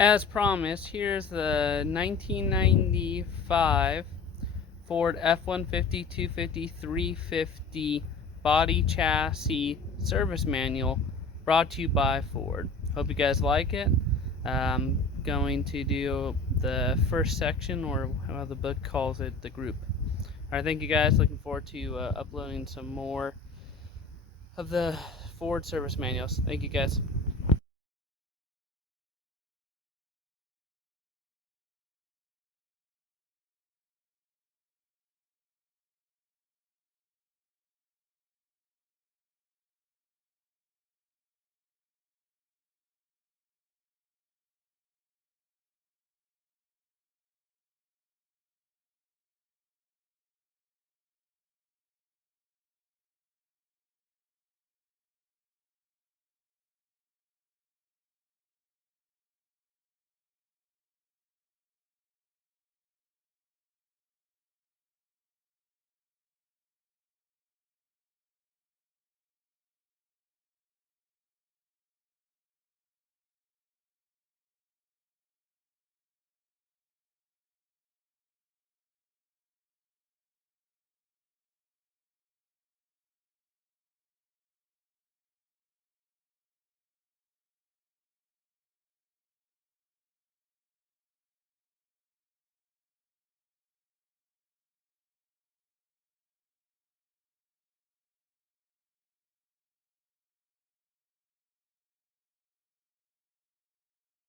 As promised, here's the 1995 Ford F-150, 250, 350 body chassis service manual brought to you by Ford. Hope you guys like it. I'm going to do the first section, or how the book calls it, the group. Alright, thank you guys. Looking forward to uploading some more of the Ford service manuals. Thank you guys.